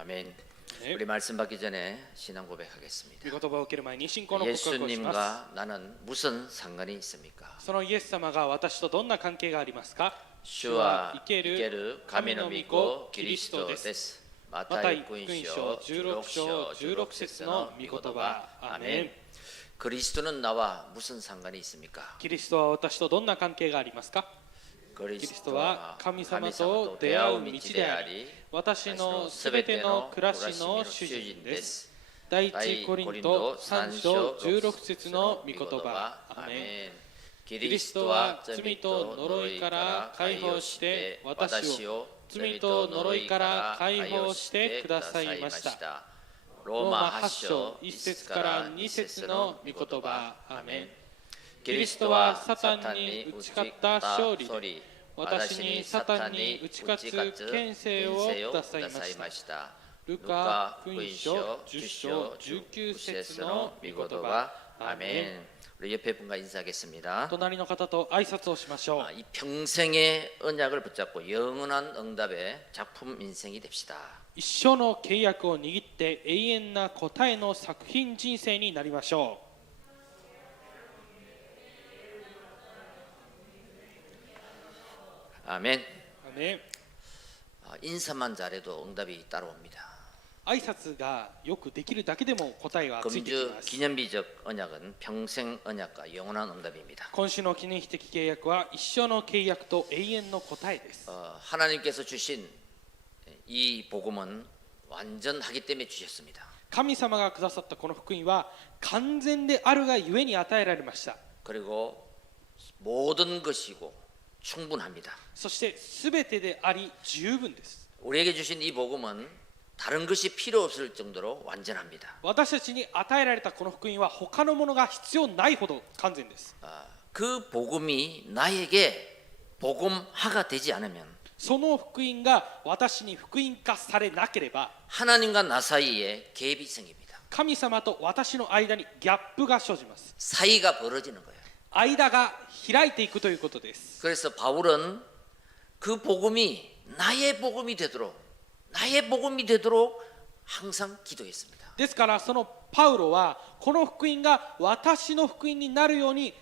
아멘. 네. 우리 말씀 받기 전에 신앙 고백하겠습니다. 御言葉を受ける前に信仰の告白をします。 예수님과 나는 무슨 상관이 있습니까? そのイエス様が私とどんな関係がありますか？ 주와 生ける 神の御子キリストです。マタイ福音書16章16節の御言葉。アメン。 그리스도는 나와 무슨 상관이 있습니까? キリストは私とどんな関係がありますか？ キリストは神様と出会う道であり、私のすべての暮らしの主人です。第一コリント3章16節の御言葉。アメン。キリストは罪と呪いから解放して私を罪と呪いから解放してくださいました。ローマ8章1節から2節の御言葉。アメン。キリストはサタンに打ち勝った勝利で、私にサタンに打ち勝つ権勢をくださいました。ルカ福音書10章19節の御言葉。アメン。 우리 옆에 분과 인사하겠습니다. 隣の方と挨拶をしましょう。 이 평생의 언약을 붙잡고 영원한 응답의 작품 인생이 됩시다. 一生の契約を握って永遠な答えの作品人生になりましょう。 아멘. 아멘. 인사만 잘해도 응답이 따라옵니다. 挨拶がよくできるだけでも答えはついてき 금주 ます。 기념비적 언약은 평생 언약과 영원한 응답입니다. 今週の記念碑的契約は一生の契約と永遠の答えです。 하나님께서 주신 이 복음은 완전하기 때문에 주셨습니다. 神様がくださったこの福音は完全であるがゆえに与えられました。 그리고 모든 것이고 충분합니다. そして全てであり十分です。 우리에게 주신 이 복음은 다른 것이 필요 없을 정도로 완전합니다. 私たちに与えられたこの福音は他のものが必要ないほど完全です。 그 복음이 나에게 복음화가 되지 않으면 その福音が私に福音化されなければ 하나님과 나 사이에 갭이 생깁니다. 神様と私の間にギャップが生じます。 사이가 벌어지는 거예요. 間が開いていくということです。 그래서 바울은 그 복음이 나의 복음이 되도록 항상 기도했습니다. ですからそのパウロはこの福音が私の福音になるように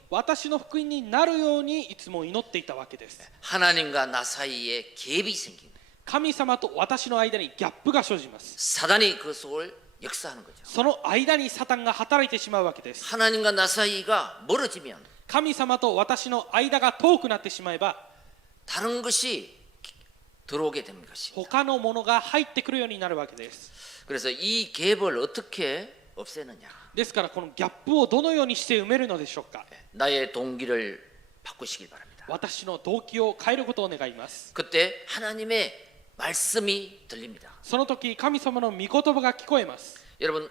いつも祈っていたわけです。 하나님과 나 사이에 갭이 생긴 거예요. 神様と私の間にギャップが生じます。 사단이 그 속을 역사하는 거죠. その間にサタンが働いてしまうわけです。 하나님과 나 사이가 멀어지면 神様と私の間が遠くなってしまえば 다른 것이 들어오게 되는 것입니다. 他のものが入ってくるようになるわけです。 그래서 이 갭을 어떻게 없애느냐? ですからこのギャップをどのようにして埋めるのでしょうか。 나의 동기를 바꾸시길 바랍니다. 私の動機を変えることを願います。 그때 하나님의 말씀이 들립니다. その時神様の御言葉が聞こえます。 여러분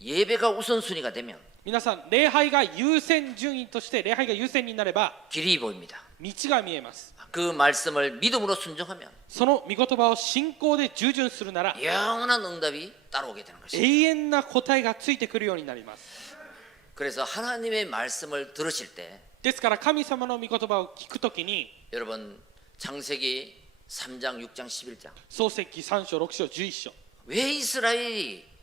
예배가 우선순위가 되면 皆さん礼拝が優先順位として礼拝が優先になれば 길이 보입니다. 道が見えます。 그 말씀을 믿음으로 순종하면 その御言葉を信仰で従順するなら 영원한 응답이 따라오게 되는 것입니다. 永遠な答えがついてくるようになります。 그래서 하나님의 말씀을 들으실 때 ですから神様の御言葉を聞くときに 여러분 창세기 3장, 6장, 11장 創世記3章6章11章 왜 이스라엘이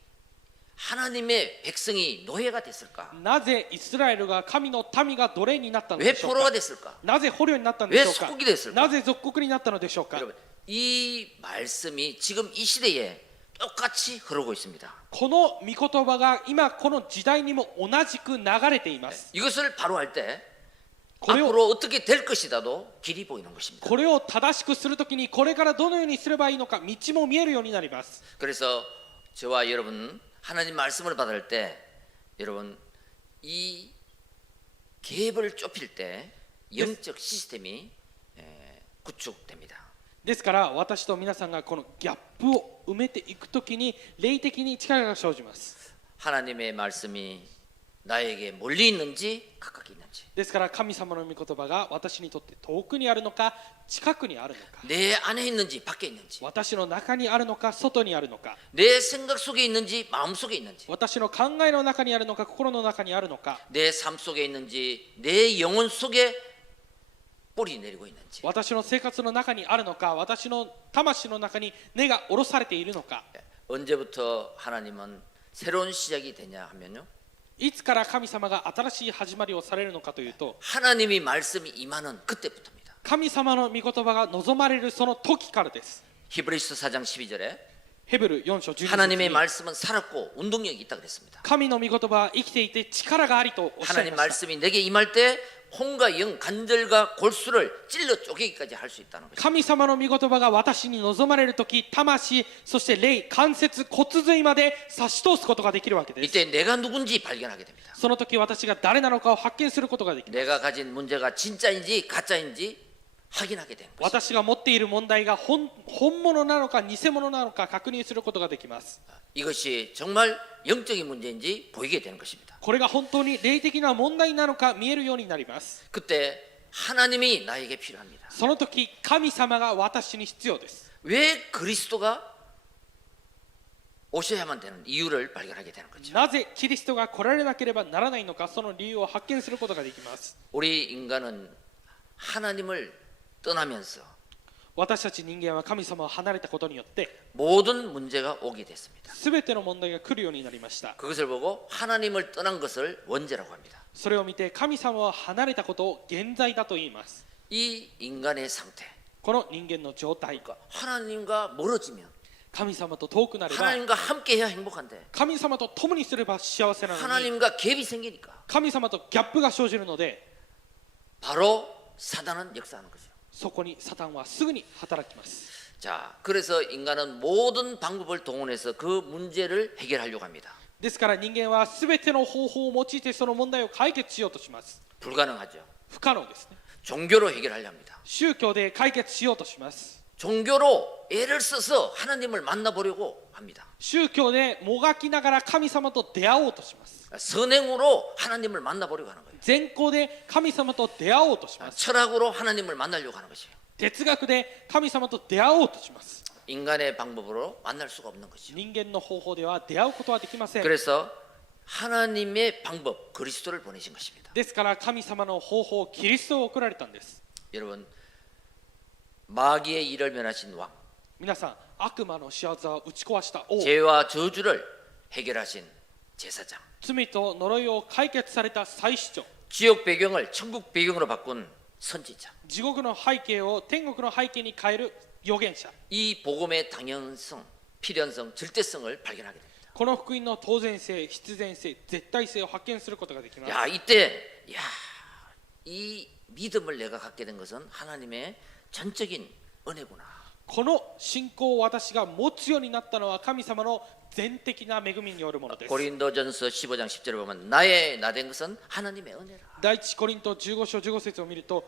하나님의 백성이 노예가 됐을까? なぜイスラエルが神の民が奴隷になったの 왜 でしょう 포로가 か。 됐을까? なぜ捕虜になったので 왜 しょうか。 속국이 됐을까? なぜ属国になったのでしょうか。 여러분 이 말씀이 지금 이 시대에 똑같이 흐르고 있습니다. この御言葉が今この時代にも同じく流れています。 이것을 바로 할 때 これを 앞으로 어떻게 될 것이다도 길이 보이는 것입니다. これを正しくするときにこれからどのようにすればいいのか道も見えるようになります。 그래서 저와 여러분 하나님 말씀을 받을 때 여러분 이 갭을 좁힐 때 영적 시스템이 구축됩니다. ですから私と皆さんがこのギャップを埋めていくときに霊的に力が生じます。 하나님의 말씀이 나에게 멀리 있는지 가까이 있는지 ですから神様の御言葉が私にとって遠くにあるのか近くにあるのか 내 안에 있는지 밖에 있는지 私の中にあるのか外にあるのか 내 생각 속에 있는지 마음 속에 있는지 私の考えの中にあるのか心の中にあるのか 내 삶 속에 있는지 내 영혼 속에 뿌리내리고있는지 私の生活の中にあるのか、私の魂の中に根が下ろされているのか。 언제부터 하나님은 새로운 시작이 되냐 하면요. いつから神様が新しい始まりをされるのかというと、 하나님이 말씀이 임하는 그때부터입니다. 神様の御言葉が望まれるその時からです。 히브리서 4장 12절에 ヘブル4章12節 하나님의 に 말씀은 살았고 운동력이 있다 그랬습니다. 神の御言葉は生きていて力がありとおっしゃい 하나님 ました。 말씀이 내게 임할 때 혼과 영, 관절과 골수를 찔러 쪼개기까지 할 수 있다는 것입니다. 神様の御言葉が私に望まれるとき、魂、そして霊、関節、骨髄まで差し通すことができるわけです。 이때 내가 누군지 발견하게 됩니다. その時私が誰なのかを発見することができます。 내가 가진 문제가 진짜인지 가짜인지 확인하게 되는 것입니다. 私が持っている問題が本物なのか偽物なのか確認することができます。 이것이 정말 영적인 문제인지 보이게 되는 것입니다. これが本当に霊的な問題なのか見えるようになります。 그때 하나님이 나에게 필요합니다. その時神様が私に必要です。 왜 그리스도가 오셔야만 되는 이유를 발견하게 되는 거죠. なぜキリストが来られなければならないのか、その理由を発見することができます。 우리 인간은 하나님을 떠나면서 私たち人間は神様を離れたことによって 모든 문제가 오게 됐습니다. すべての問題が来るようになりました。 그것을 보고 하나님을 떠난 것을 원죄라고 합니다. それを見て神様を離れたことを現在だと言います。 이 인간의 상태, この人間の状態、 그러니까 하나님과 멀어지면 神様と遠くなれば 하나님과 함께해야 행복한데 神様と共にすれば幸せなのに 하나님과 갭이 생기니까 神様とギャップが生じるので 바로 사단은 역사하는 거죠. そこにサタンはすぐに働きます。 자, 그래서 인간은 모든 방법을 동원해서 그 문제를 해결하려고 합니다. ですから人間はすべての方法を用いてその問題を解決しようとします。 불가능하죠. 不可能ですね。 종교로 해결하려 합니다. 宗教で解決しようとします。 종교로 애를 써서 하나님을 만나보려고 합니다. 宗教でもがきながら神様と出会おうとします。 선행으로 하나님을 만나보려고 하는 거예요. 善行で神様と出会おうとします。 철학으로 하나님을 만나려고 하는 것이에요. 哲学で神様と出会おうとします。 인간의 방법으로 만날 수가 없는 것이죠. 人間の方法では出会うことはできません。 그래서 하나님의 방법 그리스도를 보내신 것입니다. ですから神様の方法、キリストを送られたんです。 여러분, 마귀의 일을 면하신 왕, 皆さん、悪魔の仕業を打ち壊した王、 죄와 저주를 해결하신 제사장, 罪と呪いを解決された祭司長、 지옥 배경을 천국 배경으로 바꾼 선지자, 地獄の背景を天国の背景に変える預言者、 이 복음의 당연성, 필연성, 절대성을 발견하게 됩니다. この福音の当然性、必然性、絶対性を発見することができます。 야, 이때 이 믿음을 내가 갖게 된 것은 하나님의 전적인 은혜구나. この信仰を私が持つようになったのは神様の全的な恵みによるものです。 고린도전서 15장 10절에 보면 나의 나된 것은 하나님의 은혜라. 第一コリント15章15節を見ると、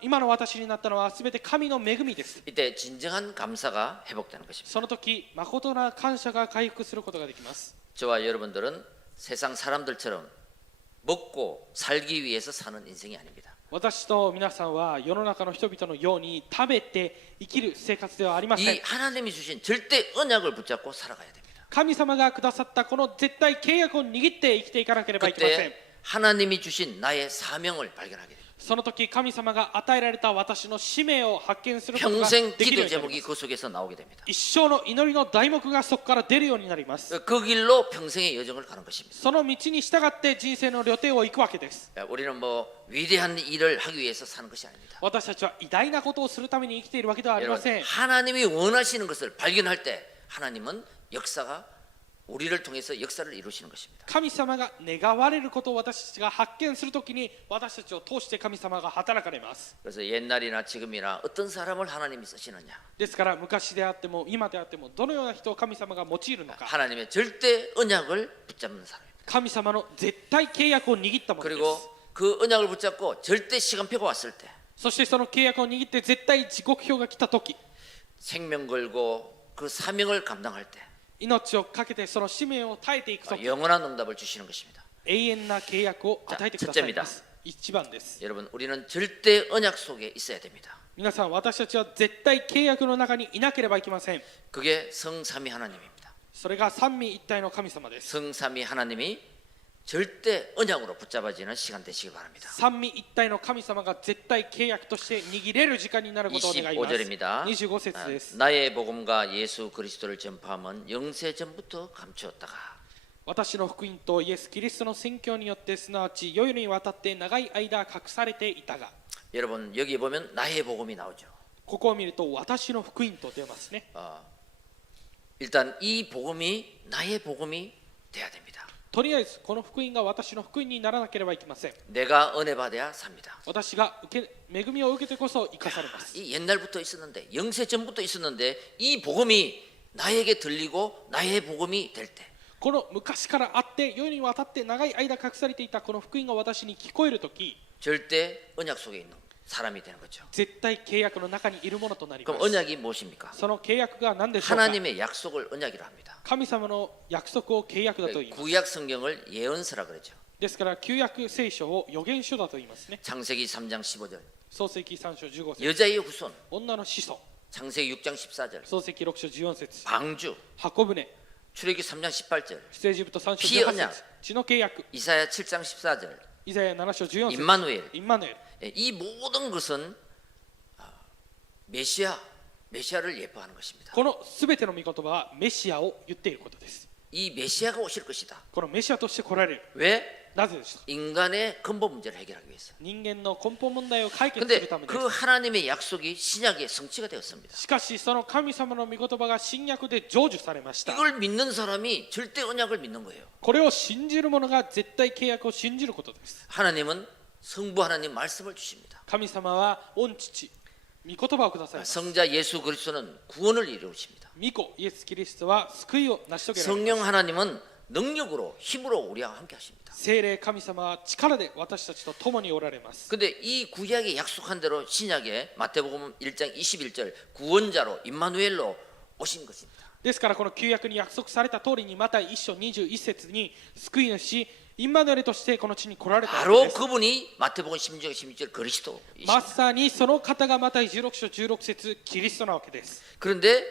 今の私になったのはすべて神の恵みです。 이때 진정한 감사가 회복되는 것입니다. その時、誠な感謝が回復することができます。 저와 여러분들은 세상 사람들처럼 먹고 살기 위해서 사는 인생이 아닙니다. 私と皆さんは世の中の人々のように食べて生きる生活ではありません。 이 하나님이 주신 절대 언약을 붙잡고 살아가야 됩니다. 神様がくださったこの絶対契約を握って生きていかなければいけません。 그때 하나님이 주신 나의 사명을 발견하게 됩니다. その時神様が与えられた私の使命を発見することが 평생 できるよ 기도 うになり 제목이 ます。 그 속에서 나오게 됩니다. 一生の祈りの題目がそこから出るようになります。 그 길로 평생의 여정을 가는 것입니다. その道に従って人生の旅程を行くわけです。 우리는 뭐 위대한 일을 하기 위해서 사는 것이 아닙니다. 私たちは偉大なことをするために生きているわけではありませ 여러분, ん。 하나님이 원하시는 것을 발견할 때 하나님은 역사가 우리를 통해서 역사를 이루시는 것입니다. 神様が願われることを私たちが発見するときに私たちを通して神様が働かれます。 그래서 옛날이나 지금이나 어떤 사람을 하나님이 쓰시느냐, ですから昔であっても今であってもどのような人を神様が用いるのか、 하나님의 절대 언약을 붙잡는 사람입니다. 神様の絶対契約を握ったものです。 그리고 그 언약을 붙잡고 절대 시간표가 왔을 때 そしてその契約を握って絶対時刻表が来たとき、 생명 걸고 그 사명을 감당할 때 命をかけてその使命を耐えていくとき、 영원한 응답을 주시는 것입니다. 永遠な契約を与えてくださいます。一番です。 여러분, 우리는 절대 언약 속에 있어야 됩니다. 皆さん、私たちは絶対契約の中にいなければいけません。 그게 성삼위 하나님입니다. それが三位一体の神様です。 성삼위 하나님이 절대 언약으로 붙잡아지는 시간 되시기 바랍니다. 三位一体の神様が絶対契約として握れる時間になることを願います。 25절입니다. 25節です。 나의 복음과 예수 그리스도를 전파함은 영세 전부터 감추었다가 私の福音とイエス・キリストの宣教によってすなわち世にわたって長い間隠されていたが 여러분 여기 보면 나의 복음이 나오죠. ここを見ると私の福音と出ますね。 일단 이 복음이 나의 복음이 돼야 됩니다. とりあえずこの福音が私の福音にならなければいけません。 내가 은혜 받아야 삽니다. 私が恵みを受けてこそ生かされます。 이 옛날부터 있었는데 영세 전부터 있었는데 이 복음이 나에게 들리고 나의 복음이 될 때 この昔からあって世にわたって長い間隠されていたこの福音が私に聞こえるとき 절대 언약 속에 있는 사람이 되는 거죠. 絶対契約の中にいるものとなりま 그럼 す。 언약이 무엇입니까? その契約が何でしょうか。 하나님의 약속을 언약이라 합니다. 神様の約束を契約だと言います。 구약 성경을 예언서라 그러죠. ですから旧約聖書を預言書だと言いますね。 창세기 3장 15절 創世記3章15節 여자의 후손 女の子孫 창세기 6장 14절 創世記6章14節 방주 箱舟 출애굽기 3장 18절 出エジプト3章 피의 18 언약 節血の契約 이사야 7장 14절 イザヤ7章14節 임마누엘 インマヌエル 이 모든 것은 메시아를 예뻐하는 것입니다. このすべての御言葉はメシアを言っていることです。 이 메시아가 오실 것이다. このメシアとして来られる。 왜? なぜでしょうか。 인간의 근본 문제를 해결하기 위해서. 人間の根本問題を解決す 근데 るためで 그 す。 하나님의 약속이 신약의 성취가 되었습니다. しかしその神様の御言葉が新約で成就されました。 이걸 믿는 사람이 절대 언약을 믿는 거예요. これを信じる者が絶対契約を信じることです。 하나님은 성부 하나님 말씀을 주십니다. 神様は御父、御言葉をくださいます。 성자 예수 그리스도는 구원을 이루십니다. 御子イエス・キリストは救いを成し遂げられます。 성령 하나님은 능력으로 힘으로 우리와 함께 하십니다. 聖霊神様は力で私たちと共におられます。 근데 이 구약에 약속한 대로 신약에 마태복음 1장 21절 구원자로 임마누엘로 오신 것입니다. ですからこの旧約に約束された通りにまた1章21節に救い主インマヌエルとしてこの地に来られたわけ 바로 です。 그분이 마태복음 16장 16절 그리스도. まさにその方がまた16章16節キリストなわけです。 그런데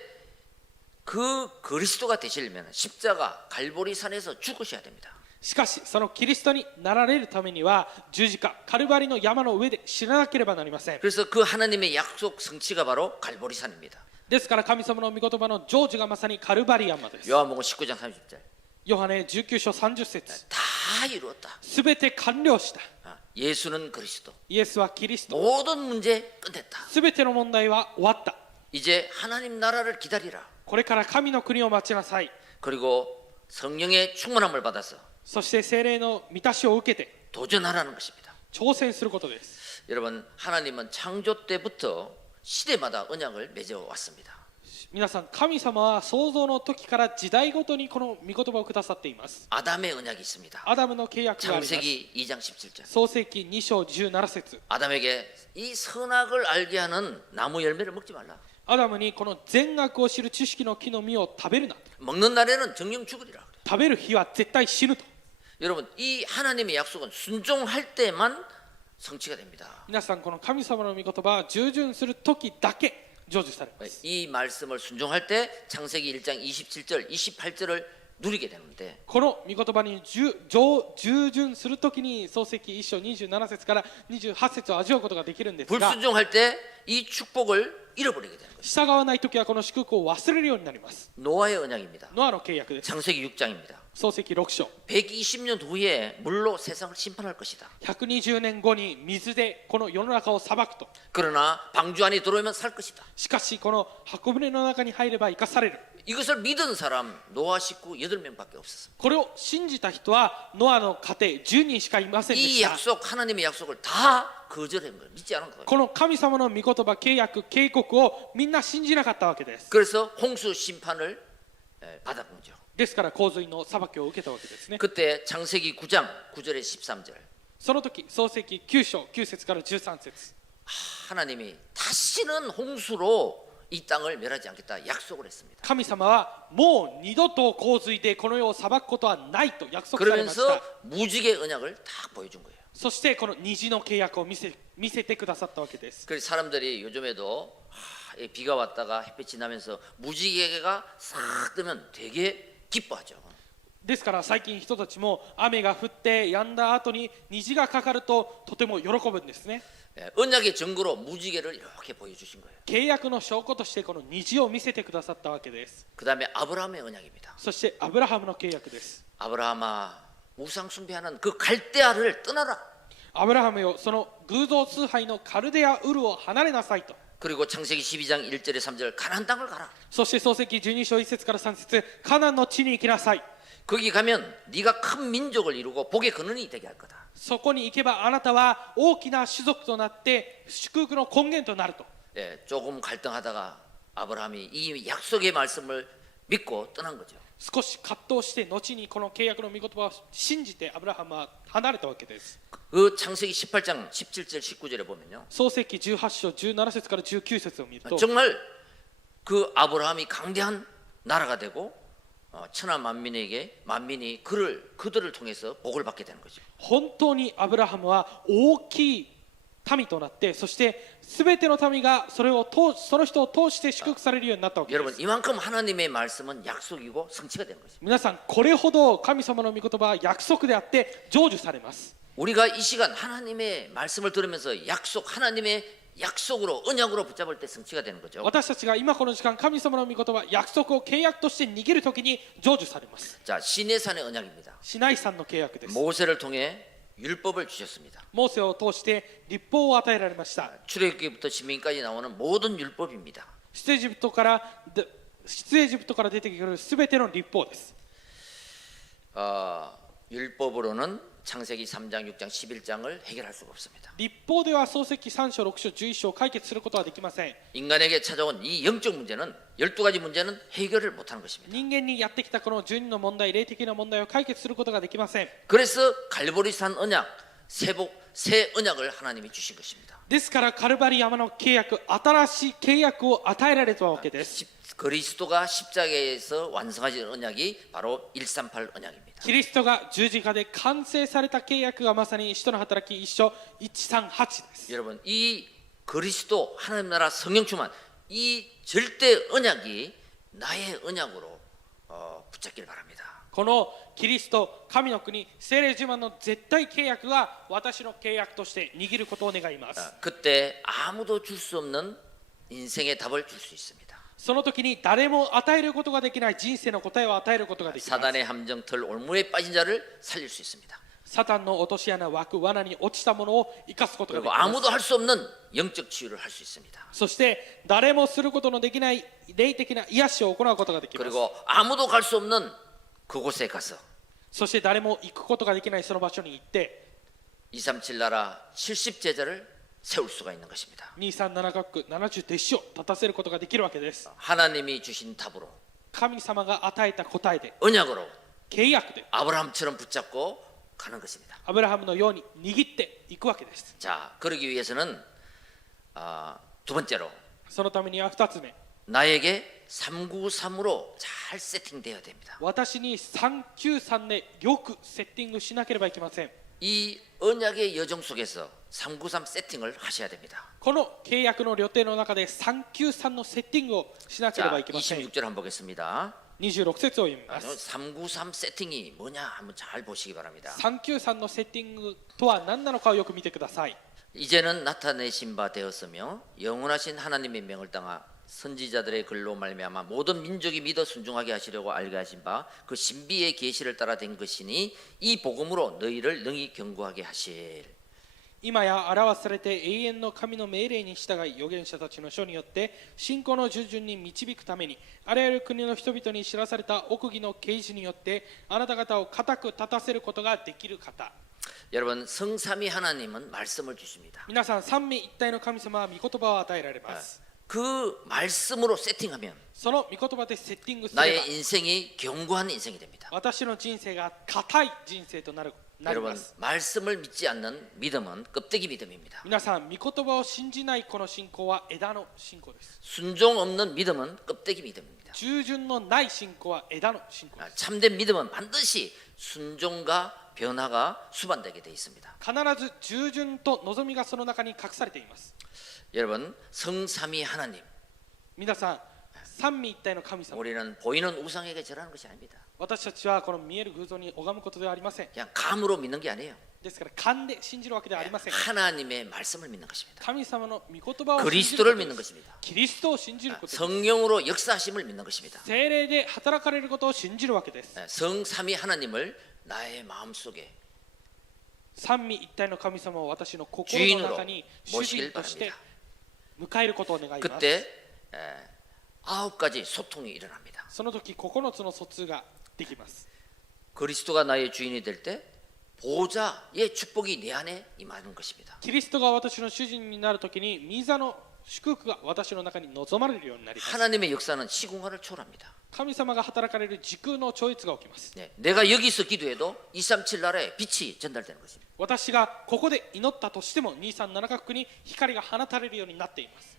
그 그리스도가 되시려면 십자가 갈보리산에서 죽으셔야 됩니다. しかしそのキリストになられるためには十字架カルバリの山の上で死ななければなりません。 그래서 그 하나님의 약속 성취가 바로 갈보리산입니다. ですから神様の御言葉の成就がまさにカルバリ山です。 요한복음 19장 30절. ヨハネ19章30節 다 이루었다. すべて完了した。 예수는 그리스도. イエスはキリスト。 모든 문제 끝냈다. すべての問題は終わった。 이제 하나님 나라를 기다리라. これから神の国を待ちなさい。 그리고 성령의 충만함을 받아서 そして聖霊の満たしを受けて 도전하라는 것입니다. 挑戦することです。 여러분 하나님은 창조 때부터 시대마다 언약을 맺어 왔습니다. 皆さん神様は創造の時から時代ごとにこの御言葉をくださっています。 아담의 언약이 있습니다. アダムの契約があります。 창세기 2장 17절. 創世記2章17節 아담에게 이 선악을 알게 하는 나무 열매를 먹지 말라. アダムにこの善悪を知る知識の木の実を食べるな。 먹는 날에는 정령 죽으리라. 食べる日は絶対死ぬと。 여러분 이 하나님의 약속은 순종할 때만 성취가 됩니다. 皆さんこの神様の御言葉は従順する時だけ成就されます。 이 말씀을 순종할 때 창세기 1장 27절 28절을 누리게 되는데 この御言葉に従順するときに創世記1章27節から28節を味わうことができるんですが 불순종할 때 이 축복을 잃어버리게 되는 것입니다. 従わないときはこの祝福を忘れるようになります。 노아의 언약입니다. ノアの契約です。 창세기 6장입니다. 創世記6章 120년 후에 물로 세상을 심판할 것이다. 120年後に水でこの世の中を裁くと。 그러나 방주 안에 들어오면 살 것이다. しかしこの箱舟の中に入れば生かされる。 이것을 믿은 사람 노아 식구 8명밖에 없었습니다. これを信じた人はノアの家庭10人しかいませんで 이 した。 약속 하나님의 약속을 다 거절한 거예요. 믿지 않은 거예요. この神様の御言葉契約警告をみんな信じなかったわけです。 그래서 홍수 심판을 받은 거죠. ですから洪水の裁きを受けたわけですね。 그때 창세기 9장 9절에 13절 その時創世記9章9節から13節 하나님이 다시는 홍수로 이 땅을 멸하지 않겠다 약속을 했습니다. 神様はもう二度と洪水でこの世を裁くことはないと約束されまし 그러면서 た。 무지개 언약을 딱 보여준 거예요. そしてこの虹の契約を見せてくださったわけです。 그래서 사람들이 요즘에도 비가 왔다가 햇빛이 나면서 무지개가 싹 뜨면 되게 기뻐하죠. ですから最近人たちも雨が降って止んだ後に虹がかかるととても喜ぶんですね。 예, 언약의 증거로 무지개를 이렇게 보여주신 거예요. 契約の証拠としてこの虹を見せてくださったわけです。 그 다음에 아브라함의 언약입니다. そしてアブラハムの契約です。 아브라함아 우상 숭배하는 그 갈대아를 떠나라. アブラハムよ、その偶像崇拝のカルデアウルを離れなさいと。 그리고 창세기 12장 1절에 3절 가나안 땅을 가라. そして創世記12章1節から3節、カナンの地に行きなさい。 거기 가면 네가 큰 민족을 이루고 복의 근원이 되게 할 거다. そこに行けばあなたは大きな種族となって祝福の根源となると。 예, 조금 갈등하다가 아브라함이 이 약속의 말씀을 믿고 떠난 거죠. 少し葛藤して後にこの契約の御言葉を信じてアブラハムは離れたわけです。 그 창세기 18장 17절 19절에 보면요. 創世記18章17節から19節を見ると 정말 그 아브라함이 강대한 나라가 되고 천하 만민이 그들을 통해서 복을 받게 되는 거죠. 本当にアブラハムは大きい民となって、そして全ての民がその人を通して祝福されるようになったわけです。 여러분 이만큼 하나님의 말씀은 약속이고 성취가 되는 거죠. 皆さんこれほど神様の御言葉は約束であって成就されます。 우리가 이 시간 하나님의 말씀을 들으면서 하나님의 약속으로 언약으로 붙잡을 때 성취가 되는 거죠. 私たちが今この時間神様の御言葉約束を契約として握るときに成就されます。 자, 시내산의 언약입니다. シナイ山の契約です。 모세를 통해 율법을 주셨습니다. モーセを通して律法を与えられました。 출애굽기부터 신명기까지 나오는 mo든 율법입니다. 出エジプトから出てくるすべての律法です。 율법으로는 창세기 3장, 6장, 11장을 해결할 수가 없습니다. 律法では創世記3章6章11章を解決することはできません。 인간에게 찾아온 이 영적 문제는 12가지 문제는 해결을 못하는 것입니다. 人間にやってきたこの12の問題、霊的な問題を解決することができません。 그래서 갈보리산 언약, 새 언약을 하나님이 주신 것입니다. ですからカルバリ山の契約、新しい契約を与えられたわけです。 그리스도가 십자가에서 완성하신 언약이 바로 138 언약입니다. キリストが十字架で完成された契約がまさに使徒の働き1章138です。 여러분 이 그리스도 하나님 나라 성령 충만 이 절대 언약이 나의 언약으로 붙잡기를 바랍니다. このキリスト、神の国、聖霊自慢の絶対契約が私の契約として握ることを願います。 그때 아무도 줄 수 없는 인생의 답을 줄 수 있습니다. その時に誰も与えることができない人生の答えを与えることができます。 사단의 함정틀 올무에 빠진 자를 살릴 수 있습니다. サタンの落とし穴、枠、罠に落ちたものを生かすことができ 그리고 ます。 아무도 할 수 없는 영적 치유를 할 수 있습니다. そして誰もすることのできない霊的な癒しを行うことができます。 그리고 아무도 갈 수 없는 그곳에 가서 そして誰も行くことができないその場所に行って237 나라 70 제자를 세울 수가 있는 것입니다. 237カ国70弟子を立たせることができるわけです。 하나님이 주신 답으로 神様が与えた答えで 언약으로 契約で 아브라함처럼 붙잡고 가는 것입니다. アブラハムのように握っていくわけです。 자, 그러기 위해서는 두 번째로 そのためには2つ目、 나에게 393으로 잘 세팅되어야 됩니다. 私に393でよくセッティングしなければいけません。 이 언약의 여정 속에서 393 세팅을 하셔야 됩니다. この契約の旅程の中で393のセッティングをしなければ 자, いけません。 26절 한번 보겠습니다. 26節を読みます。 393 세팅이 뭐냐 한번 잘 보시기 바랍니다. 393のセッティングとは何なのかをよく見てください。 이제는 나타내신 바 되었으며 영원하신 하나님의 명을 따라 선지자들의 글로 말미암아 모든 민족이 믿어 순종하게 하시려고 알게 하신 바 그 신비의 계시를 따라 된 것이니 이 복음으로 너희를 능히 경고하게 하실. 今や表されて永遠の神の命令に従い預言者たちの書によって信仰の従順に導くためにあらゆる国の人々に知らされた奥義の啓示によってあなた方を固く立たせることができる方。 여러분 성삼위 하나님은 말씀을 주십니다. 皆さん三位一体の神様は御言葉を与えられます。 그 말씀으로 세팅하면 その御言葉でセッティングすれば 나의 인생이 견고한 인생이 됩니다. 私の人生が固い人生となり 여러분 ます。 말씀을 믿지 않는 믿음은 껍데기 믿음입니다. 皆さん、御言葉を信じないこの信仰は枝の信仰です。 순종 없는 믿음은 껍데기 믿음입니다. 従順のない信仰は枝の信仰です。 참된 믿음은 반드시 순종과 변화가 수반되게 되어 있습니다. 必ず従順と望みがその中に隠されています。 여러분 성삼위 하나님 皆さん、三位一体の神様。 우리는 보이는 우상에게 절하는 것이 아닙니다. 私たちはこの見える偶像に拝むことではありません。 그냥 감으로 믿는 게 아니에요. ですから勘で信じるわけではありません。 하나님의 말씀을 믿는 것입니다. 神様の御言葉を信じる 그리스도를 ことで 믿는 す。 것입니다. キリストを信じることです。 성령으로 역사하심을 믿는 것입니다. 聖霊で働かれることを信じるわけです。 성삼위 하나님을 나의 마음속에 三位一体の神様を私の心の中に主人として迎えることを願います。 그때 9가지 소통이 일어납니다. その時9つの疎通ができます。 그리스도가 나의 주인이 될 때 보좌의 축복이 내 안에 임하는 것입니다. キリストが私の主人になる時に御座の祝福が私の中に望まれるようになります。 하나님의 역사는 시공간을 초월합니다. 神様が働かれる時空の超越が起きます。 네, 내가 여기서 기도해도 237 나라에 빛이 전달되는 것입니다. 私がここで祈ったとしても237カ国に光が放たれるようになっています。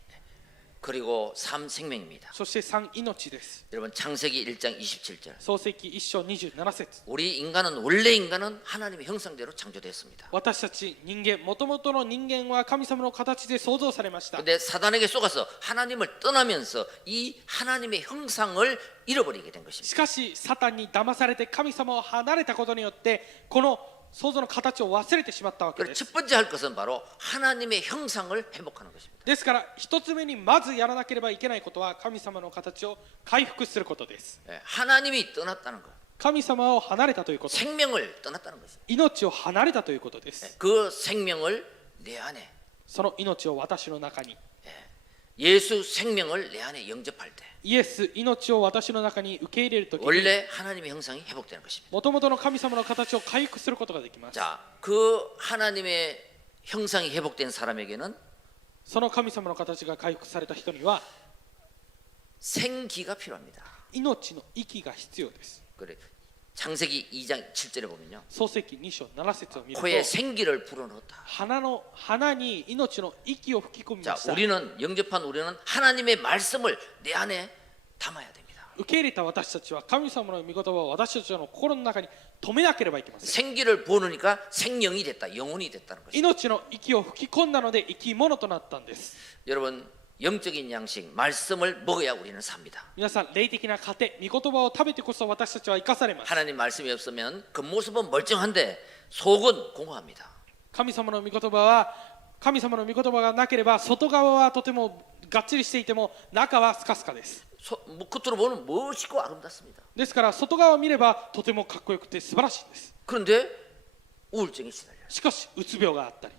그리고 3 생명입니다. そして3命です。 여러분 창세기 1장 27절. 創世記1章27節。 우리 인간은 원래 인간은 하나님의 형상대로 창조되었습니다. 私たち人間、もともとの人間は神様の形で創造されました。 근데 사단에게 속아서 하나님을 떠나면서 이 하나님의 형상을 잃어버리게 된 것입니다. しかしサタンに騙されて神様を離れたことによってこの創造の形を忘れてしまったわけで 그래서 す。 첫 번째 할 것은 바로 하나님의 형상을 회복하는 것입니다. ですから一つ目にまずやらなければいけないことは神様の形を回復することです。 예, 하나님이 떠났다는 것, 神様を離れたということ、 생명을 떠났다는 것입니다. 命を離れたということです。 그 생명을 내 안에, その命を私の中に、 예수 생명을 내 안에 영접할 때 イエス命を私の中に受け入れるときに 원래 하나님의 형상이 회복되는 것입니다. もともとの神様の形を回復することができます。 자, 그 하나님의 형상이 회복된 사람에게는 その神様の形が回復された人には 생기가 필요합니다. 命の息が必要です。 그래, 창세기 2장 7절에 보면요, 創世記2章7節を見ると 코에 생기를 불어넣었다. 花に命の息を吹き込み 자, ました。 우리는 영접한 우리는 하나님의 말씀을 내 안에 담아야 됩니다. 受け入れた私たちは神様の御言葉を私たちの心の中に止めなければいけません。 생기를 부어넣으니까 생명이 됐다, 영혼이 됐다는 것입니다. 命の息を吹き込んだので生き物となったんです。 여러분, 영적인 양식, 말씀을 먹어야 우리는 삽니다. 皆さん、霊的な糧、御言葉を食べてこそ私たちは生かされます。 하나님 말씀이 없으면 겉모습은 멀쩡한데 속은 공허합니다. 神様の御言葉がなければ外側はとてもがっちりしていても中はスカスカです。 겉으로 보면 멋있고 아름답습니다. ですから外側を見ればとてもかっこよくて素晴らしいです。 그런데 우울증에 시달려요. しかしうつ病があったり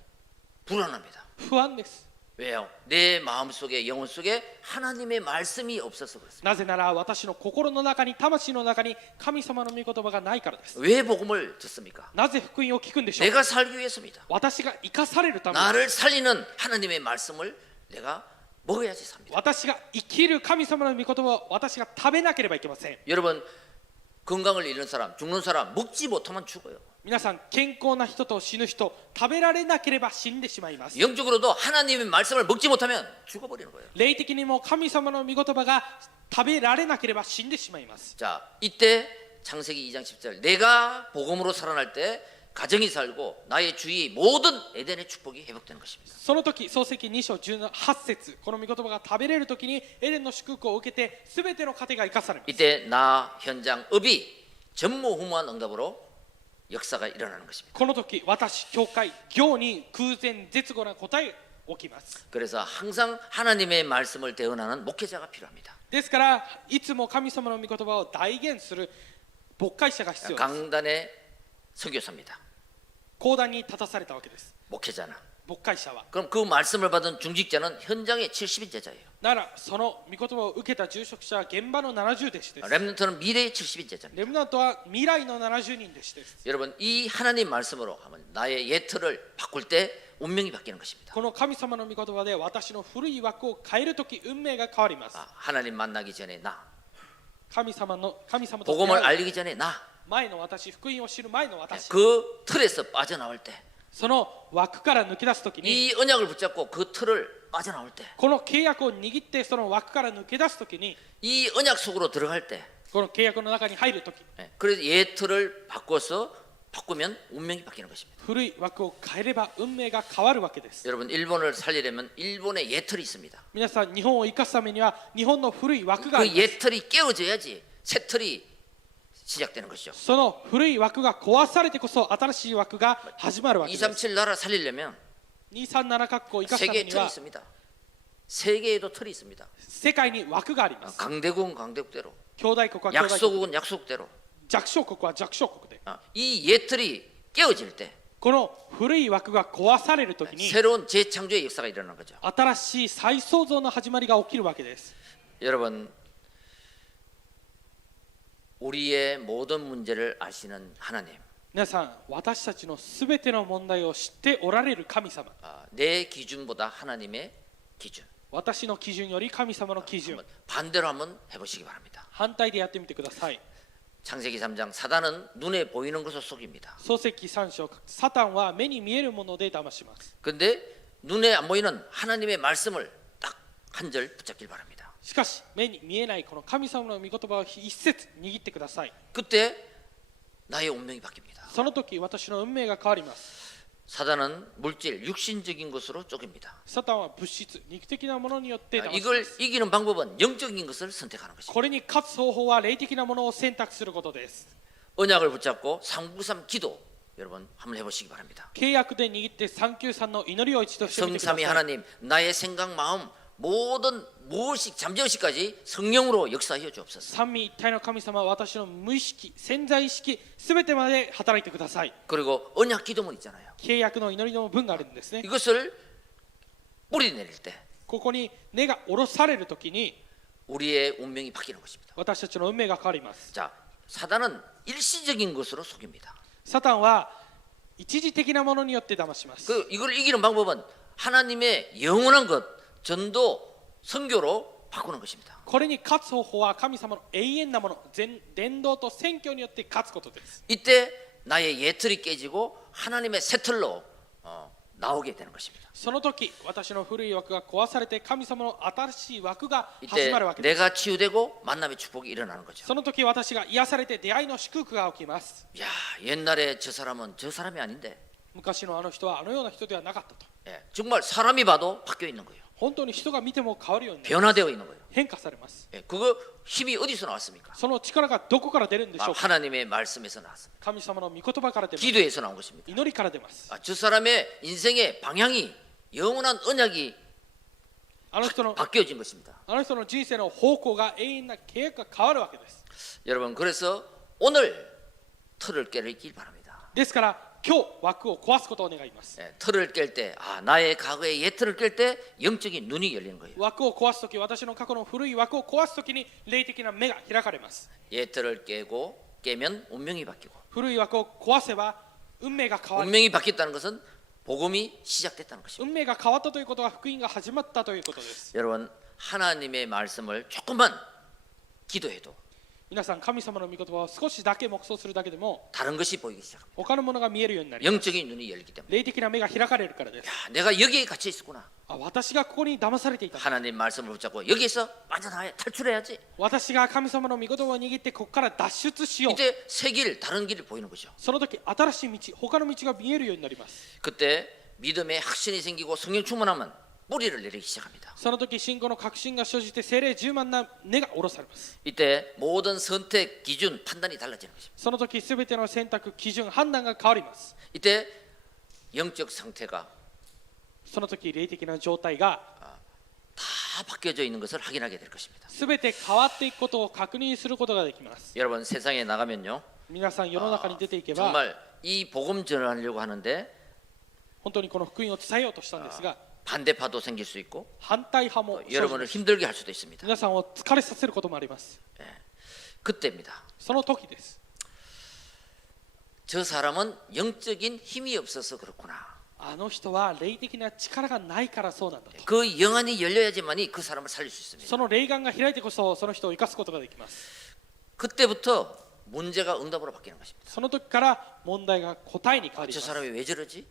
불안합니다. 不安です。 왜요? 내 마음속에, 영혼 속에 하나님의 말씀이 없어서 그렇습니다. なぜなら私の心の中に魂の中に神様の御言葉がないからです。 왜 복음을 듣습니까? なぜ福音を聞くんでしょう。 내가 살기 위해서입니다. 私が生かされるために、 나를 살리는 하나님의 말씀을 내가 먹어야지 삽니다. 私が生きる神様の御言葉を私が食べなければいけません。 여러분, 건강을 잃는 사람, 죽는 사람 먹지 못하면 죽어요. 皆さん、健康な人と死ぬ人、食べられなければ死んでしまいます。 영적으로도 하나님의 말씀을 먹지 못하면 죽어버리는 거예요. 霊的にも神様の御言葉が食べられなければ死んでしまいます。 자, 이때 창세기 2장 10절, 내가 복음으로 살아날 때 가정이 살고 나의 주위 모든 에덴의 축복이 회복되는 것입니다. その時、創世記2章18節、この御言葉が食べれる時にエデンの祝福を受けて全ての糧が生かされます。 이때 나 현장 업이 전무후무한 응답으로 역사가 일어나는 것입니다. この時、私、教会、行に空前絶後な答えが起きます。 그래서 항상 하나님의 말씀을 대언하는 목회자가 필요합니다. ですから、いつも神様の御言葉を代言する牧会者が必要です。 강단의 선교사입니다. 講談に立たされたわけです。 목회자는. 牧会者は。 그럼 그 말씀을 받은 중직자는 현장의 70인 제자예요. なら、その御言葉を受けた住職者は現場の70弟子です。 렘넌트는 미래의 70인 제자입니다. レムナントは未来の70人弟子です。 여러분, 이 하나님 말씀으로 하면 나의 옛틀을 바꿀 때 운명이 바뀌는 것입니다. この神様の御言葉で私の古い枠を変えるとき運命が変わります。 하나님 만나기 전에 나, 神様と 복음을 出会う 알리기 전에 나, 前の私、福音を知る前の私、 그 틀에서 빠져나올 때, その枠から抜け出すときに、 이 언약을 붙잡고 그 틀을 빠져나올 때, この契約を握ってその枠から抜け出すときに、 이 언약 속으로 들어갈 때, この契約の中に入るとき、 그래서 옛 틀을 바꿔서 바꾸면 운명이 바뀌는 것입니다. 古い枠を変えれば運命が変わるわけです。 여러분 일본을 살리려면 일본의 예틀이 있습니다. 皆さん日本を生かすためには日本の古い枠があり 그 ます。 예틀이 깨어져야지 새 틀이 시작되는 것이죠. その古い枠が壊されてこそ新しい枠が始まるわけです。 237 나라 살리려면 237カ国を生かすため 세계에 に 틀이 は 있습니다. 세계에도 틀이 있습니다. 世界に枠があります。 강대국은 강대국대로, 兄弟国は兄弟国、 약소국은 약소국대로. 弱小国は弱小国で、 이 예틀이 깨어질 때 この古い枠が壊されるときに 새로운 재창조의 역사가 일어나는 거죠. 新しい再創造の始まりが起きるわけです。 여러분, 우리의 모든 문제를 아시는 하나님, 皆さん、私たちのすべての問題を知っておられる神様、 내 기준보다 하나님의 기준. 私の基準より神様の基準、 반대로 한번 해보시기 바랍니다. 反対でやってみてください。 창세기 3장 사단은 눈에 보이는 것을 속입니다. 創世記3章、サタンは目に見えるもので騙します。 근데 눈에 안 보이는 하나님의 말씀을 딱 한 절 붙잡길 바랍니다. しかし、目に見えないこの神様の御言葉を一節握ってください。 그때 나의 운명이 바뀝니다. その時、私の運命が変わります。 사단은 물질, 육신적인 것으로 쪼갭니다. サタンは物質、肉的なものによって騙しま 이걸 す。 이기는 방법은 영적인 것을 선택하는 것입니다. これに勝つ方法は霊的なものを選択することです。 언약을 붙잡고 393 기도 여러분 한번 해보시기 바랍니다. 契約で握って393の祈りを一度してみてくださ 성삼위 い。 하나님, 나의 생각, 마음 모든 무엇이 잠재의식까지 성령으로 역사하여 주옵소서. 三位一体の神様は私の無意識、潜在意識すべてまで働いてください。 그리고 언약 기도문 있잖아요. 契約の祈りの文があるんですね。 이것을 뿌리 내릴 때 ここに根が下ろされるときに 우리의 운명이 바뀌는 것입니다. 私たちの運命が変わります。 자, 사단은 일시적인 것으로 속입니다. サタンは一時的なものによって騙します。 이걸 이기는 방법은 하나님의 영원한 것, 전도, 선교로 바꾸는 것입니다. これに勝つ方法は神様の永遠なもの、伝道と宣教によって勝つことです。 이때 나의 예틀이 깨지고 하나님의 새 틀로 나오게 되는 것입니다. その時、私の古い枠が壊されて神様の新しい枠が始 이때 まるわけです。 내가 치유되고 만남의 축복이 일어나는 거죠. その時、私が癒されて出会いの祝福が起きます。 야, 옛날에 저 사람은 저 사람이 아닌데, 昔のあの人はあのような人ではなかったと。 예, 정말 사람이 봐도 바뀌어 있는 거예요. 本当に人が見ても変わるようになる。 변화되어 있는 거예요. 変化されます。 예, 그거 힘이 어디서 나왔습니까? その力がどこから出るんでしょうか。 하나님의 말씀에서 나왔습니다. 神様の御言葉から出ます。 기도에서 나온 것입니다. 祈りから出ます。 저 사람의 인생의 방향이 영원한 언약이 あの人の 바뀌어진 것입니다. 人生の方向が永遠な契約が変わるわけです。 여러분, 그래서 오늘 틀을 깨길 바랍니다. ですから今日枠を壊すことを願います。 예, 틀을 깰 때, 나의 과거의 옛틀을 깰 때 영적인 눈이 열리는 거예요. 枠を壊すとき、私の過去の古い枠を壊すときに霊的な目が開かれます。 옛틀을 깨면 운명이 바뀌고, 古い枠を壊せば運命が変わる。 운명이 바뀌었다는 것은 복음이 시작됐다는 것입니다. 運命が変わったということは福音が始まったということです。 여러분, 하나님의 말씀을 조금만 기도해도 皆さん、神様の御言葉を少しだけ黙想するだけでも 다른 것이 보이기 시작합니다. 他のものが見えるようになります。 영적인 눈이 열리기 때문에. 霊的な目が開かれるからです。 야, 내가 여기에 갇혀 있었구나. 私がここに騙されていた。 하나님 말씀을 붙잡고 여기에서 빠져나와야 탈출해야지. 私が神様の御言葉を握ってここから脱出しよう。 이제 새 길, 다른 길이 보이는 거죠. その時、新しい道、他の道が見えるようになります。 그때 믿음의 확신이 생기고 성령 충만하면 뿌리를 내리기 시작합니다. その時、信仰の確信が生じて聖霊充満な根が下ろされます。 이때 모든 선택, 기준, 판단이 달라지는 것입니다. その時、すべての選択、基準、判断が変わります。 이때 영적 상태가 その時、霊的な状態が 다 바뀌어져 있는 것을 확인하게 될 것입니다. すべて変わっていくことを確認することができます。 여러분, 세상에 나가면요, 皆さん、世の中に出ていけば、 정말 이 복음 전하려고 하는데 本当にこの福音を伝えようとしたんですが、 반대파도 생길 수 있고 反対派も生じま 여러분을 す。 힘들게 할 수도 있습니다. 皆さんを疲れさせることもあります。 그때입니다. その時です。 저 사람은 영적인 힘이 없어서 그렇구나. あの人は霊的な力がないからそうなんだと。 그 영안이 열려야지만이 그 사람을 살릴 수 있습니다. その霊眼が開いてこそその人を生かすことができます。 그때부터 문제가 응답으로 바뀌는 것입니다. その時から問題が答えに変わり 저 ます。 사람이 왜 저러지?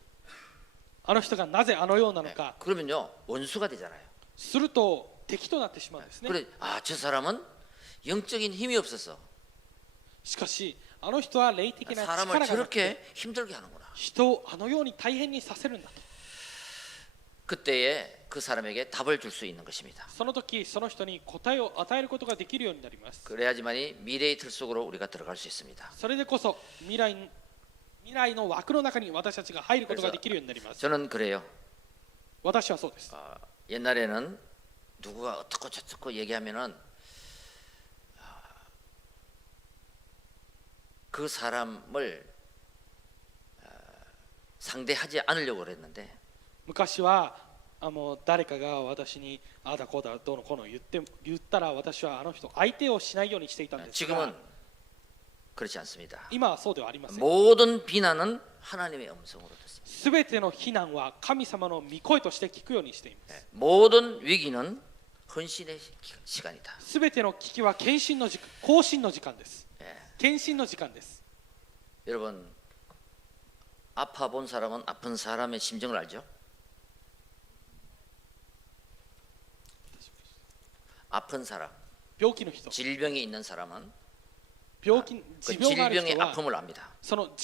あの人がなぜあのようなのか、 그러면요, 원수가 되잖아요. すると敵となってしまうんですね。 그래, 저 사람은 영적인 힘이 없어서 しかしあの人は霊的な力 사람을 がなくて 저렇게 힘들게 하는구나. 人をあのように大変にさせるんだと。 그때에 그 사람에게 답을 줄 수 있는 것입니다. その時その人に答えを与えることができるようになります。 그래야지만이 미래의 틀 속으로 우리가 들어갈 수 있습니다. それでこそ未来の枠の中に私たちが入ることができるようになります。 저는 그래요. 私はそうです。 옛날에는 누구가 어떻고 저떻고 얘기하면은 그 사람을 상대하지 않으려고 그랬는데 昔は誰かが私にああだこうだどうのこうの言ったら私はあの人相手をしないようにしていたんですが 지금은 그렇지 않습니다. 今はそうではありません。 모든 비난은 하나님의 음성으로 듣습니다. すべての非難は神様の御声として聞くようにしています。 모든 위기는 헌신의 시간이다. すべての危機は献身の時間、更新の時間です。 예. 献身の時間です。 여러분 아파 본 사람은 아픈 사람의 심정을 알죠? 아픈 사람, 病気の人、 질병이 있는 사람은 持 그 病がある 질병의 人は 아픔을 압니다. その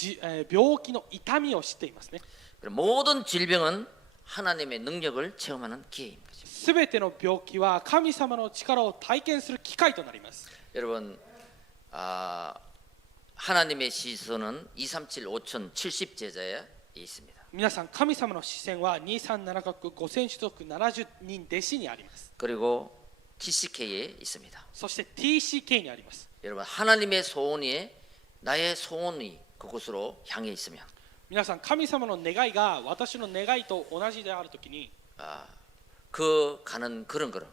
病気の痛みを知っていますね。 그리고 모든 질병은 하나님의 능력을 체험하는 기회인 거죠. すべての病気は神様の力を体験する機会となります。 여러분 하나님의 시선은 237 5천 70 제자에 있습니다. 皆さん、神様の視線は237カ国5000種族70人弟子にあります。 그리고 TCK에 있습니다. そして TCK にあります。 여러분 하나님의 소원이 나의 소원이 그곳으로 향해 있으면 皆さん、神様の願いが私の願いと同じであるときに、 그 가는 그런 걸음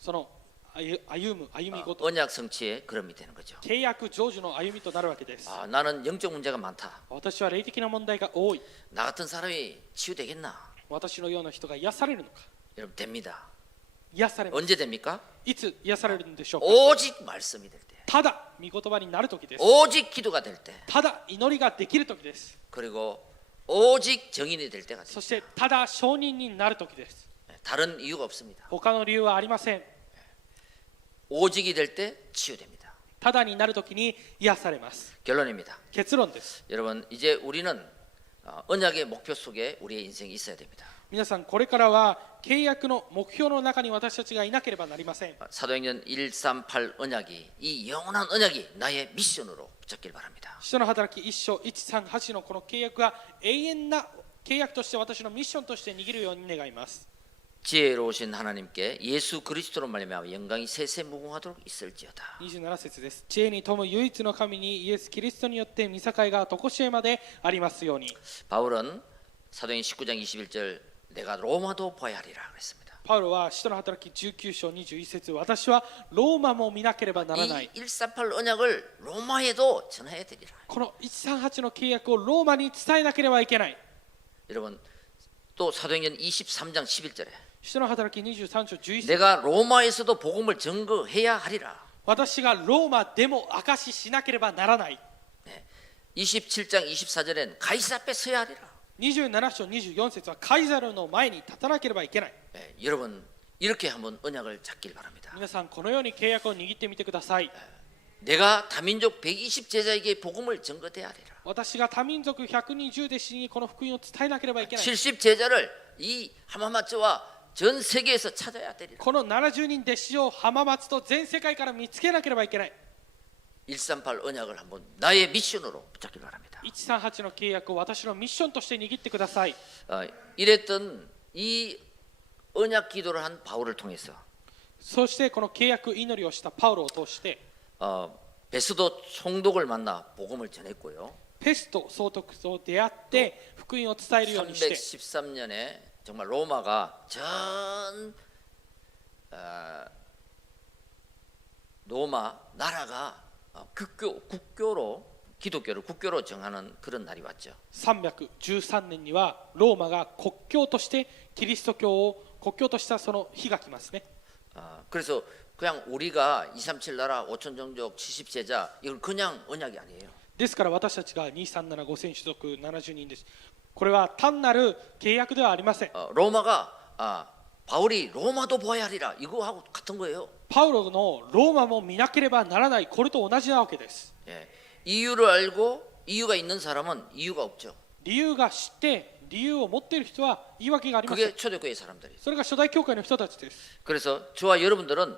その歩みごと、 언약 성취의 걸음이 되는 거죠. 契約成就の歩みとなるわけです。 나는 영적 문제가 많다. 私は霊的な問題が多い。 나 같은 사람이 치유되겠나? 私のような人が癒されるのか。 여러분 됩니다. 癒されます。 언제 됩니까? いつ癒されるんでしょうか。 오직 말씀이 될 때, ただ御言葉になるときです。 오직 기도가 될 때, ただ祈りができるときです。 그리고 오직 정인이 될 때가 そ 됩니다. してただ証人になるときです。 다른 이유가 없습니다. 他の理由はありません。 오직이 될 때 치유됩니다. ただになるときに癒されます。 결론입니다. 結論です。 여러분 이제 우리는 언약의 목표 속에 우리의 인생이 있어야 됩니다. 皆さん、これからは契約の目標の中に私たちがいなければなりません。 사도행전 138 언약이 이 영원한 언약이 나의 미션으로 붙잡길 바랍니다. 使徒の働き1章138のこの契約が永遠な契約として私のミッションとして握るように願います。 지혜로우신 하나님께 예수 그리스도로 말미암아 영광이 세세무궁하도록 있을지어다. 27節です。知恵に富む唯一の神にイエス・キリストによって見境が常しえまでありますように。 바울은 사도행 19장 21절 내가 로마도 봐야 하리라 그랬습니다. パウロは使徒の働き19章21節私はローマも見なければならない。 이 138 언약을 로마에도 전해야 되리라. この138の契約をローマに伝えなければいけない。 여러분 또 사도행전 23장 11절에 使徒の働き23章11節 내가 로마에서도 복음을 증거해야 하리라. 私がローマでも証ししなければならない。 27장 24절엔 가이사 앞에 서야 하리라. 27章24節はカイザルの前に立たなければいけない。 여러분 이렇게 한번 언약을 잡길 바랍니다. 皆さん、このように契約を握ってみてください。 내가 다민족 120 제자에게 복음을 증거해야 하리라. 私が多民族120弟子にこの福音を伝えなければいけない。 70 제자를 이 하마마츠와 전 세계에서 찾아야 되리라. この70人弟子を浜松と全世界から見つけなければいけない。 138 언약을 한번 나의 미션으로 붙잡길 바랍니다. 138の契約を私のミッションとして握ってください。 이랬던 이 언약 기도를 한 바울을 통해서 そしてこの契約祈りをしたパウロを通して 베스도 총독을 만나 복음을 전했고요. ペスト総督と出会って福音を伝えるようにして 313년에 정말 로마가 전 로마 나라가 국교로 기독교를 국교로 정하는 그런 날이 왔죠. 313年にはローマが国教としてキリスト教を国教としたその日が来ますね。 그래서 그냥 우리가 237 나라 5천 종족 70 제자 이건 그냥 언약이 아니에요. ですから私たちが237 5000種族70人です。これは単なる契約ではありません。 로마가 바울이 로마도 보아야 하리라 이거하고 같은 거예요. パウロのローマも見なければならないこれと同じなわけです。 예, 이유를 알고 이유가 있는 사람은 이유가 없죠. 理由が知って理由を持っている人は言い訳がありません。 그게 초대교회 사람들이에요. それが初代教会の人たちです。 그래서 저와 여러분들은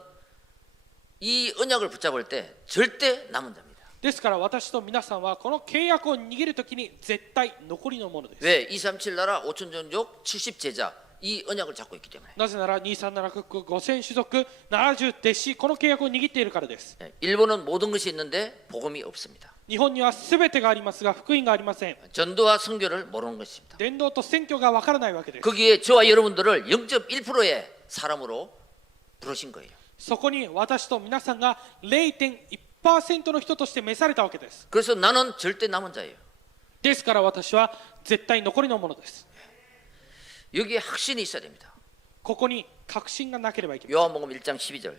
이 언약을 붙잡을 때 절대 남은 자입니다. ですから私と皆さんはこの契約を握るときに絶対残りのものです。 왜? 237 나라 5천 종족 70 제자 이 언약을 잡고 있기 때문에. なぜなら237カ国5000種族70弟子この契約を握っているからです。 일본은 모든 것이 있는데 복음이 없습니다. 日本には全てがありますが福音がありません。 전도와 선교를 모르는 것입니다. 伝道と選挙がわからないわけです。 거기에 저와 여러분들을 0.1%의 사람으로 부르신 거예요. そこに私と皆さんが 0.1% の人として召されたわけです。 그래서 나는 절대 남은 자예요. ですから私は絶対残りのものです。 여기에 확신이 있어야 됩니다. ここに確信がなければいけません。 요한복음 1장 12절.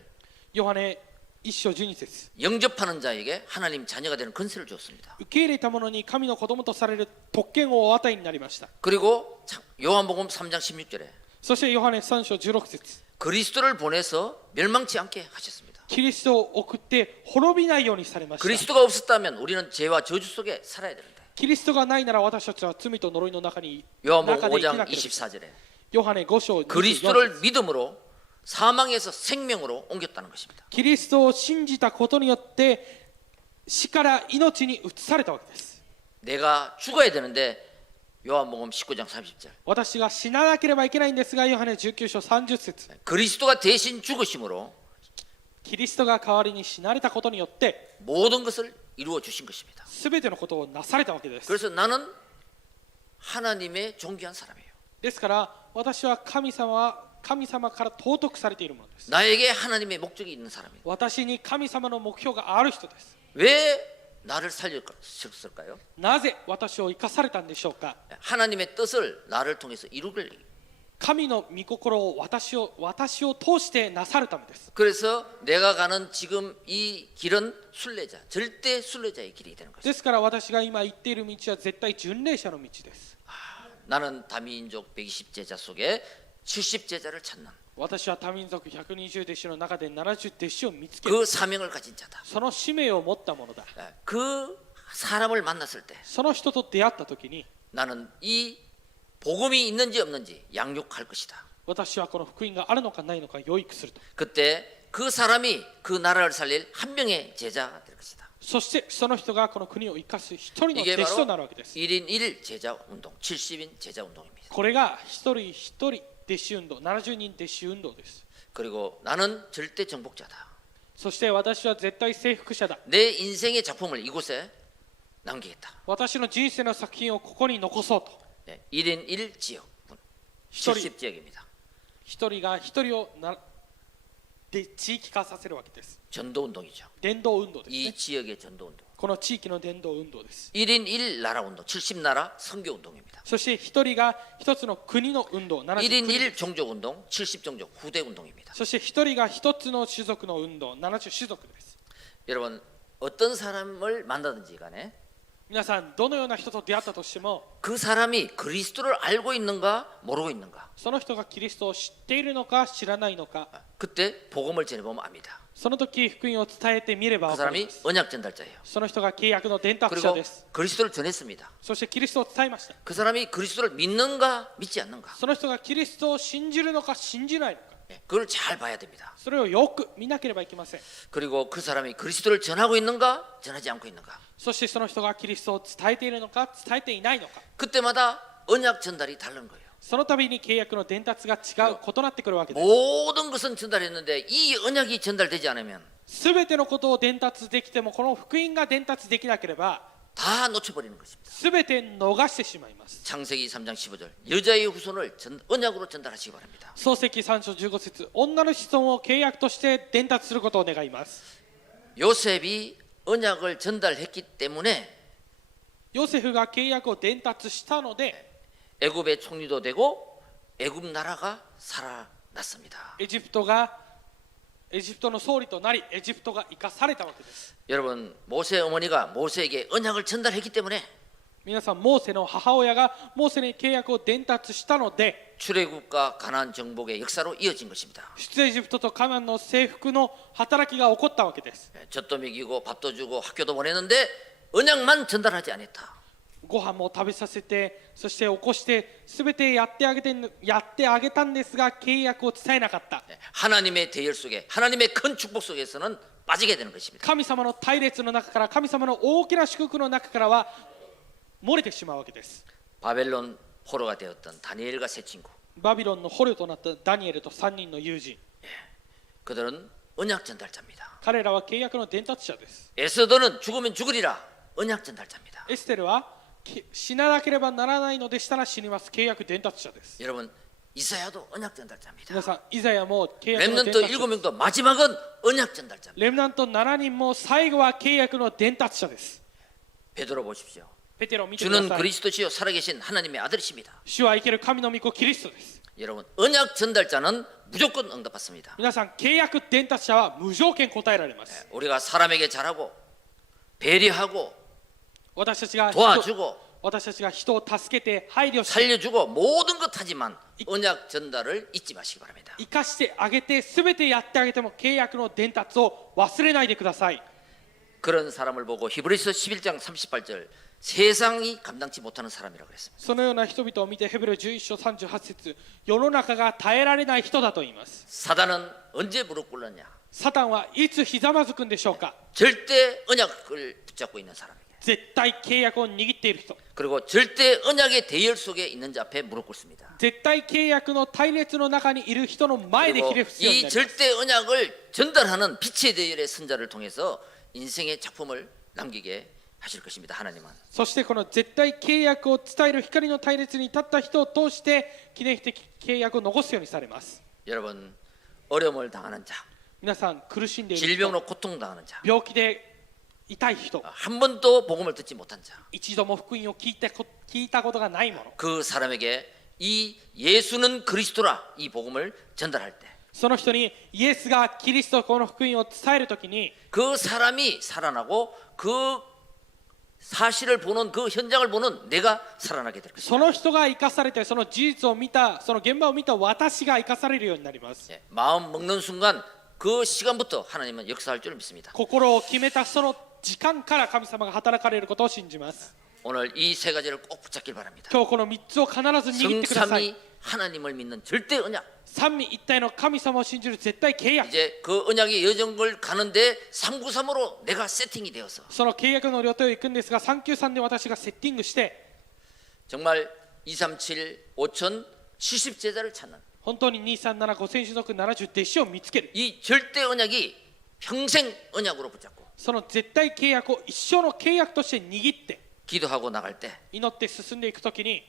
ヨハネ1章12節 영접하는 자에게 하나님 자녀가 되는 권세를 주었습니다. 受け入れた者に神の子供とされる特権をお与えになりました。 그리고 요한복음 3장 16절에 そしてヨハネ3章16節 그리스도를 보내서 멸망치 않게 하셨습니다. キリストを送って滅びないようにされました。 그리스도가 없었다면 우리는 죄와 저주 속에 살아야 되는데. キリストがないなら私たちは罪と呪いの中に 요한복음 生き 5장 なければ。 24절에 ヨハネ5章24 그리스도를 節 믿음으로 사망에서 생명으로 옮겼다는 것입니다. キリストを信じたことによって死から命に移されたわけです。 내가 죽어야 되는데 요한복음 19장 30절 私が死ななければいけないんですがヨハネ19章30節 그리스도가 대신 죽으심으로 キリストが代わりに死なれたことによって 모든 것을 이루어 주신 것입니다. すべてのことをなされたわけです。 그래서 나는 하나님의 존귀한 사람이에요. ですから私は神様から尊くされているものです。 나에게 하나님의 목적이 있는 사람이에요. 私に神様の目標がある人です。 왜 나를 살렸을까요? なぜ私を生かされたんでしょうか。 하나님의 뜻을 나를 통해서 이루길. 神の御心を私を通してなさるためです。 그래서 내가 가는 지금 이 길은 순례자, 절대 순례자의 길이 되는 것입니다. ですから私が今行っている道は絶対巡礼者の道です。 나는 다민족 120 제자 속에 70 제자를 찾는 私は多民族120弟子の中で70弟子を見つける。 그 사명을 가진 자다. その使命を持ったものだ。 그 사람을 만났을 때 その人と出会ったときに 나는 이 복음이 있는지 없는지 양육할 것이다. 私はこの福音があるのかないのか養育すると。 그때 그 사람이 그 나라를 살릴 한 명의 제자가 될 것이다. そしてその人がこの国を生かす一人の 이게 弟子とな 바로 るわけです。 1인 1 제자 운동, 70인 제자 운동입니다. これが一人一人弟子運動、70人弟子運動です。 그리고 나는 절대 정복자다. そして私は絶対征服者だ。 내 인생의 작품을 이곳에 남기겠다. 私の人生の作品をここに残そうと。 1인 1 지역, 一人 70 지역입니다. 一人が一人をで地域化させるわけです。 전도 운동이죠. 伝道運動です、 이 ね。 지역의 전도 운동. この地域の伝道運動です。 1인 1 나라 운동, 70 나라 선교 운동입니다. そして一人が一つの国の運動、70 1인 国 1 종족 운동, 70 종족 후대 운동입니다. そして一人が一つの種族の運動、70種族です。 여러분 어떤 사람을 만나든지 간에 皆さんどのような人と出会ったとしても 그 사람이 그리스도를 알고 있는가 모르고 있는가 その人がキリストを知っているのか知らないのか 그때 복음을 전해보면 압니다. その時福音を伝えてみれば 그 分かり 사람이 ます。 언약 전달자예요. その人が契約の伝達者 그리고 です。 그리스도를 전했습니다. そしてキリストを伝えました。 그 사람이 그리스도를 믿는가 믿지 않는가 その人がキリストを信じるのか信じないのか 그걸 잘 봐야 됩니다. それをよく見なければいけません。 그리고 그 사람이 그리스도를 전하고 있는가 전하지 않고 있는가 そしてその人がキリストを伝えているのか伝えていないのか 그때마다 언약 전달이 다른 거예요. その度に契約の伝達が違う異なってくるわけです。 모든 것은 전달했는데 이 언약이 전달되지 않으면 すべてのことを伝達できてもこの福音が伝達できなければ 다 놓쳐버리는 것입니다. すべて逃してしまいます。 창세기 3장 15절 여자의 후손을 언약으로 전달하시기 바랍니다. 創世記3章15節女の子孫を契約として伝達することを願います。 요셉이 언약을 전달했기 때문에 ヨセフが契約を伝達したので 애굽의 총리도 되고 애굽 나라가 살아났습니다. エジプトの総理となりエジプトが生かされたわけです。 여러분 모세 어머니가 모세에게 언약을 전달했기 때문에 皆さんモーセの母親がモーセに契約を伝達したので 출애굽과 가나안 정복의 역사로 이어진 것입니다. 出エジプトとカナンの征服の働きが起こったわけです。 젖도 먹이고 밥도 주고 학교도 보내는데 언약만 전달하지 않았다. ご飯も食べさせて、そして起こして全てやってあげたんですが、契約を伝えなかった。 하나님의 대열 속에 하나님의 큰 축복 속에서는 빠지게 되는 것입니다. 神様の隊列の中から、神様の大きな祝福の中からは漏れてしまうわけです。 바벨론 포로가 되었던 다니엘과 세 친구. バビロンの捕虜となったダニエルと3人の友人、 그들은 언약 전달자입니다. 彼らは契約の伝達者です。 에스더는 죽으면 죽으리라. 언약 전달자입니다. エステルは死ななければならないのでしたら死にます。契約伝達者です。 여러분 이사야도 언약 전달자입니다. 皆さん、イザヤも契約の伝 렘넌트 達者。 7명도 마지막은 언약 전달자입니다. レムナント7人も最後は契約の伝達者です。 베드로 보십시오. ペテロを見てくだ 주는 さい。 그리스도시요 살아계신 하나님의 아들이십니다. 主は生ける神の御子キリストです。 여러분 언약 전달자는 무조건 응답받습니다. 皆さん、契約伝達者は無条件答えられます。 우리가 사람에게 잘하고 배려하고 私たちが 도와주고 人を助けて配慮して 살려주고 모든 것 하지만 언약 전달을 잊지 마시기 바랍니다. 生かしてあげて、全てやってあげても契約の伝達を忘れないでください。 그런 사람을 보고 히브리서 11장 38절 세상이 감당치 못하는 사람이라고 그랬습니다. そのような人々を見てヘブル11章38節、世の中が耐えられない人だと言います。 사단은 언제 무릎 꿇느냐? サタンはいつひざまずくんでしょうか。 절대 언약을 붙잡고 있는 사람에게. 絶対契約を握っている人、 그리고 절대 언약의 대열 속에 있는 자 앞에 무릎 꿇습니다. 絶対契約の隊列の中にいる人の前で 그리고 ひれ伏すように 이 なります。 절대 언약을 전달하는 빛의 대열의 선자를 통해서 인생의 작품을 남기게 하실 것입니다. 하나님은. そしてこの絶対契約を伝える光の隊列に立った人を通して記念的契約を残すようにされます。 여러분 어려움을 당하는 자, 皆さん、苦しんでいる人、 질병으로 고통당하는 자, 病気で痛い人、 한 번도 복음을 듣지 못한 자, 一度も福音を聞いたことがないもの、 그 사람에게 이 예수는 그리스도라 이 복음을 전달할 때, その人にイエスがキリスト、この福音を伝えるときに、 그 사람이 살아나고 그 사실을 보는 그 현장을 보는 내가 살아나게 될 것입니다. その人が生かされて、その事実を見た、その現場を見た私が生かされるようになります。 예, 마음 먹는 순간 그 시간부터 하나님은 역사할 줄 믿습니다. 心を決めたその時間から神様が働かれることを信じます。 오늘 이 세 가지를 꼭 붙잡길 바랍니다. 今日この3つを必ず握ってください。 성삼위 하나님을 믿는 절대 언약. 三位一体の神様を信じる絶対契約。 이제 그 언약의 여정을 가는데 393으로 내가 세팅이 되어서 その契約の旅程を行くんですが、393で私がセッティングして、 정말 237 5천 70 제자를 찾는 本当に237、5000種族70弟子を見つける。 이 절대 언약이 평생 언약으로 붙잡고 その絶対契約を一生の契約として握って、 기도하고 나갈 때 祈って進んでいくときに、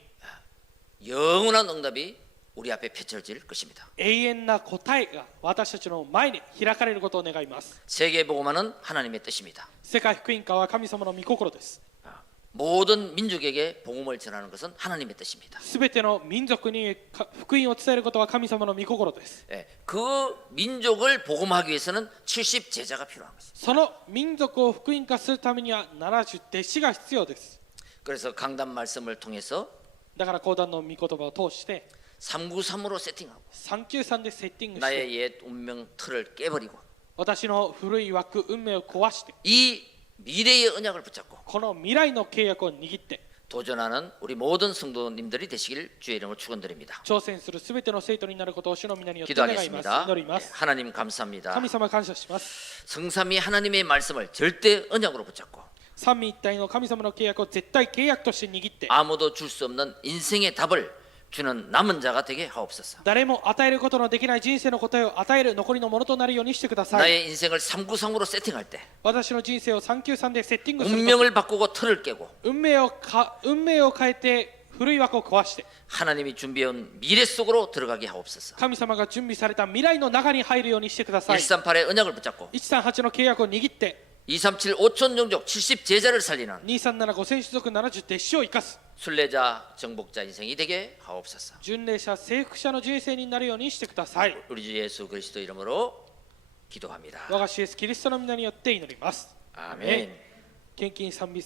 영원한 응답이 우리 앞에 펼쳐질 것입니다. 永遠な答えが私たちの前に開かれることを願います。 세계복음화는 하나님의 뜻입니다. 世界福音化は神様の御心です。 모든 민족에게 복음을 전하는 것은 하나님의 뜻입니다. すべての民族に福音を伝えることは神様の御心です。 예, 그 민족을 복음하기 위해서는 70 제자가 필요한 것입니다. その民族を福音化するためには70弟子が必要です。 그래서 강단 말씀을 통해서 だから講談の御言葉を通して 393으로 세팅하고 393でセッティングして、 나의 옛 운명 틀을 깨버리고 私の古い枠、運命を壊して、 이 미래의 언약을 붙잡고 この未来の契約を握って 도전하는 우리 모든 성도님들이 되시길 주의 이름으로 축원드립니다. 挑戦するすべての生徒になることを主の皆によって願います。 기도하겠습니다. 祈ります。 하나님 감사합니다. 神様感謝します。 성삼위 하나님의 말씀을 절대 언약으로 붙잡고 三位一体の神様の契約を絶対契約として握って、 아무도 줄 수 없는 인생의 답을 주는 남은 자가 되게 하옵소서. 誰も与えることのできない人生の答えを与える残りのものとなるようにしてください。 나의 인생을 393으로 세팅할 때 私の人生を393でセッティングすると、 운명을 바꾸고 틀을 깨고 運命を変えて古い枠を壊して、 하나님이 준비해온 미래 속으로 들어가게 하옵소서. 神様が準備された未来の中に入るようにしてください。 138의 언약을 붙잡고 138の契約を握って、 237 5천 종족 70 제자를 살리는 237、5000種族70弟子を生かす 순례자 정복자 인생이 되게 하옵소서. 巡礼者、征服者の人生になるようにしてください。 우리 주 예수 그리스도 이름으로 기도합니다. 我が主イエスキリストの皆によって祈ります。 아멘. 献金賛美